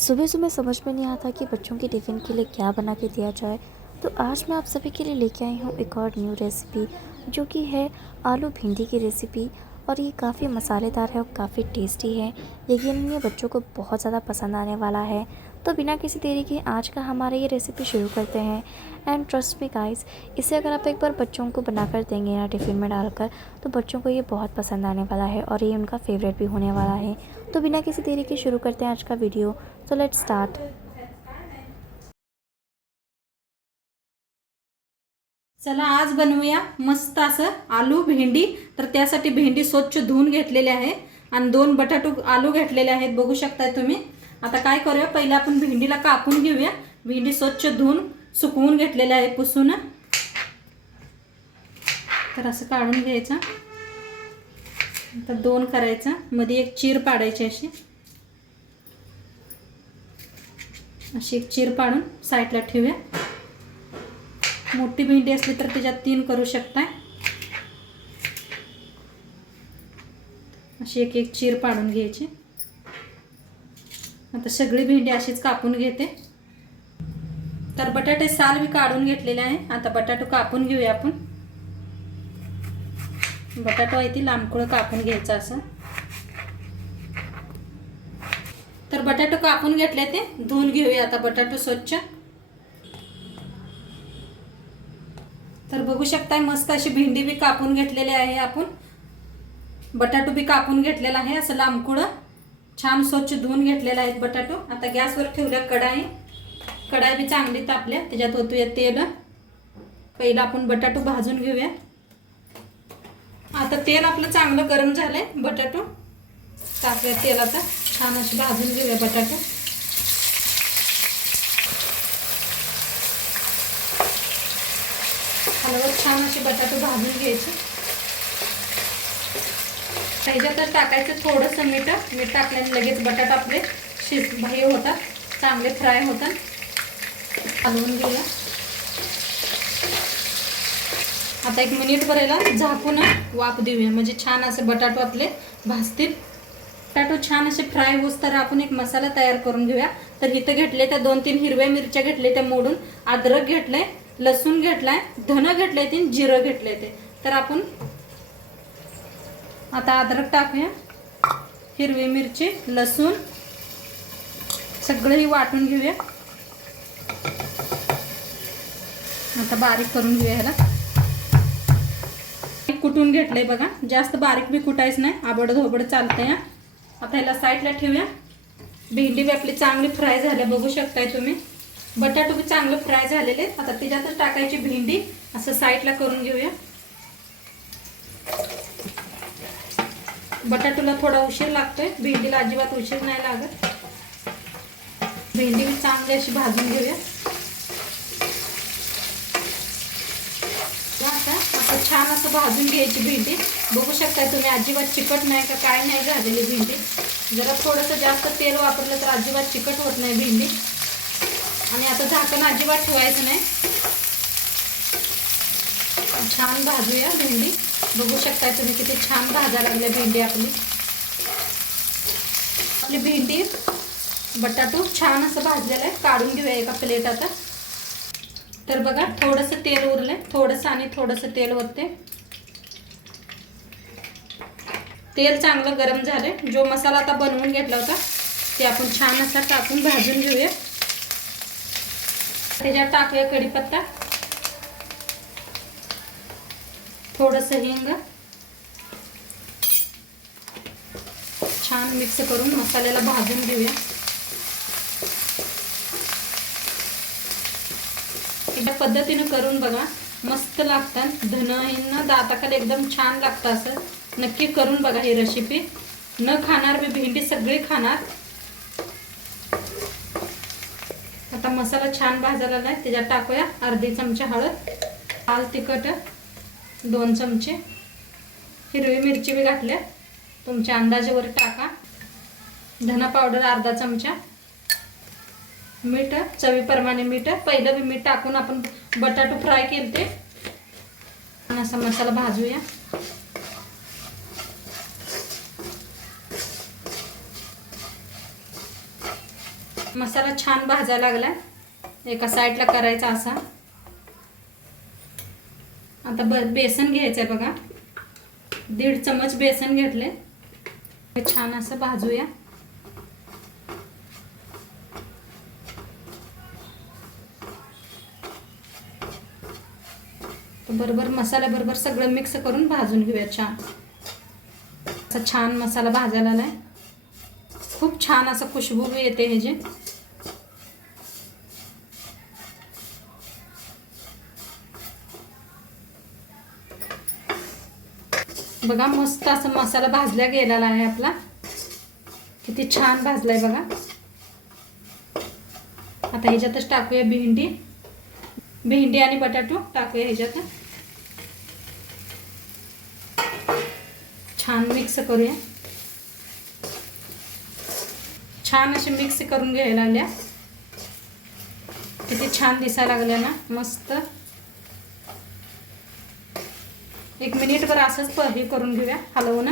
सुबह सुबह समझ में नहीं आता कि बच्चों के टिफ़िन के लिए क्या बना के दिया जाए। तो आज मैं आप सभी के लिए लेके आई हूँ एक और न्यू रेसिपी जो कि है आलू भिंडी की रेसिपी और ये काफ़ी मसालेदार है और काफ़ी टेस्टी है। यकीन ये बच्चों को बहुत ज़्यादा पसंद आने वाला है। तो बिना किसी देरी के आज का हमारा ये रेसिपी शुरू करते हैं। एंड ट्रस्ट मी गाइस इसे अगर आप एक बार बच्चों को बनाकर देंगे ना टिफ़िन में डालकर तो बच्चों को ये बहुत पसंद आने वाला है और ये उनका फेवरेट भी होने वाला है। तो बिना किसी देरी के शुरू करते हैं आज का वीडियो तो लेट्स स्टार्ट चला आज बनवूया मस्त असं आलू भेंडी. तर त्यासाठी भेंडी स्वच्छ धुवून घेतलेले आहे आणि दोन बटाटू आलू घेतलेले आहेत बघू शकताय तुम्ही. आता काय करूया पहिला आपण भेंडीला कापून घेऊया. भेंडी स्वच्छ धुवून सुकवून घेतलेले आहे पुसून. तर असं काढून घ्यायचं. आता दोन करायचं. मध्ये एक चीर पाडायची अशी. अशी एक चीर पाडून साईडला ठेवूया. मोठी भेंडी असली तर त्याच्यात तीन करू शकताय. अशी एक एक चीर पाडून घ्यायची. आता सगळी भेंडी अशीच कापून घेते. तर बटाटे साल मी काढून घेतलेले आहे. आता बटाटो कापून घेऊया आपण. बटाटो आहे ती लांबकुळं कापून घ्यायचं असं. तर बटाटो कापून घेतले ते. धुवून घेऊया आता बटाटो स्वच्छ. तर बघू शकताय मस्त अशी भेंडी बी कापून घेतलेली आहे आपण. बटाटो बी कापून घेतलेला आहे असं लांबकुडं छान स्वच्छ धुवून घेतलेला आहेत बटाटो. आता गॅसवर ठेवल्या कढाई. कढाई बी चांगली तापल्या त्याच्यात ओतूया तेल. पहिलं आपण बटाटो भाजून घेऊया. आता तेल आपलं चांगलं गरम झालंय बटाटो. टाकूया तेल आता छान अशी भाजून घेऊया बटाटो. छान असे बटाटे भाजून घ्यायचे. त्याच्यातच टाकायचं थोडंसं मीठ मीठ टाकल्याने लगेच बटाटा आपले शिज हे होतात चांगले फ्राय होतात. हलवून घेऊया. आता एक मिनिट भरायला झाकून वाफ देऊया. म्हणजे छान असे बटाटो आपले भाजतील. बटाटो छान असे फ्राय होस तर आपण एक मसाला तयार करून घेऊया. तर इथं घेतले त्या दोन तीन हिरव्या मिरच्या घेतल्या त्या मोडून. अद्रक घेतलंय. लसूण घेतलाय धन घेतलंय तीन जिरं घेतलंय ते. तर आपण आता अद्रक टाकूया. हिरवी मिरची लसूण सगळंही वाटून घेऊया. आता बारीक करून घेऊया ह्याला. कुटून घेतलंय बघा. जास्त बारीक बी कुटायचं नाही. आबड धोबड चालतंय या आता ह्याला साईडला ठेवूया. भेंडी बी आपली चांगली फ्राय झाल्या बघू शकताय तुम्ही. बटाटो बी चांगलं फ्राय झालेले आहेत. आता त्याच्यातच टाकायची भेंडी. असं साईडला करून घेऊया. बटाटोला थोडा उशीर लागतोय. भेंडीला अजिबात उशीर नाही लागत. भेंडी बी चांगली अशी भाजून घेऊया. आता छान असं भाजून घ्यायची भेंडी. बघू शकता तुम्ही अजिबात चिकट नाही का काय नाही झालेली भेंडी. जरा थोडंसं जास्त तेल वापरलं तर अजिबात चिकट होत नाही भेंडी. आणि आता झाकण अजिबात ठेवायचं नाही. छान भाजूया भेंडी. बघू शकताय तुम्ही किती छान भाजा लागल्या भेंडी आपली. आपली भेंडी बटाटो छान असं भाजलेलं आहे. काढून घेऊया एका प्लेट आता. तर बघा थोडंसं तेल उरलंय. थोडंसं आणि थोडंसं तेल वरते तेल चांगलं गरम झालंय. जो मसाला आता बनवून घेतला होता ते आपण छान असा टाकून भाजून घेऊया. त्याच्यात टाकूया कढीपत्ता. थोडस हिंग. छान मिक्स करून मसाल्याला भाजून घेऊया. या पद्धतीनं करून बघा मस्त लागतात. धन दाताखाली एकदम छान लागतं असं. नक्की करून बघा ही रेसिपी न खाणार मी भेंडी सगळी खाणार. आता मसाला छान भाजायला आहे त्याच्यात टाकूया अर्धी चमचे हळद लाल तिखट दोन चमचे हिरवी मिरची बी घातल्या. तुमच्या अंदाजेवर टाका. धना पावडर अर्धा चमचा. मीठ चवीप्रमाणे मीठ. पहिलं बी मीठ टाकून आपण बटाटो फ्राय केलते. असा मसाला भाजूया. मसाला छान भाजायला लागला एका साईडला करायचा असा. आता ब बेसन घ्यायचं आहे बघा. दीड चमच बेसन घेतले छान असं भाजूया. बरोबर मसाला बरोबर सगळं मिक्स करून भाजून घेऊया छान. असा छान मसाला भाजायला नाही खूप छान असं खुशबू येते हे जे. बघा मस्त असं मसाला भाजला गेलेला आहे आपला. किती छान भाजलाय बघा. आता ह्याच्यातच टाकूया भेंडी. भेंडी आणि बटाटो टाकूया ह्याच्यात. छान मिक्स करूया. छान असे मिक्स करून घ्यायला लागल्या. किती छान दिसायला लागल्या ना मस्त. एक मिनिटभर असंच हे करून घेऊया हलवून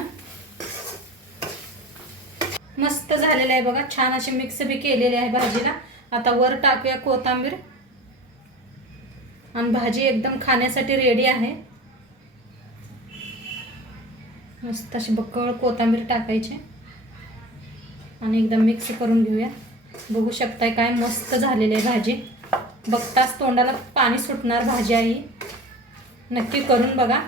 मस्त झालेलं आहे बघा छान असे मिक्स बी केलेले आहे भाजीला. आता वर टाकूया कोथांबीर. आणि भाजी एकदम खाण्यासाठी रेडी आहे. मस्त अशी बक्कळ कोथिंबीर टाकायची. आणि एकदम मिक्स करून घेऊया. बघू शकताय काय मस्त झालेली आहे भाजी. बघताच तोंडाला पाणी सुटणार भाजी आहे नक्की करून बघा.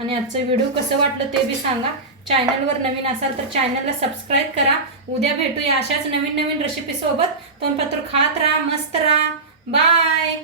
आणि आजचं व्हिडिओ कसं वाटलं ते बी सांगा. चॅनलवर नवीन असाल तर चॅनलला सबस्क्राईब करा. उद्या भेटूया अशाच नवीन नवीन रेसिपीसोबत तोंडपत्र खात राहा मस्त राहा. बाय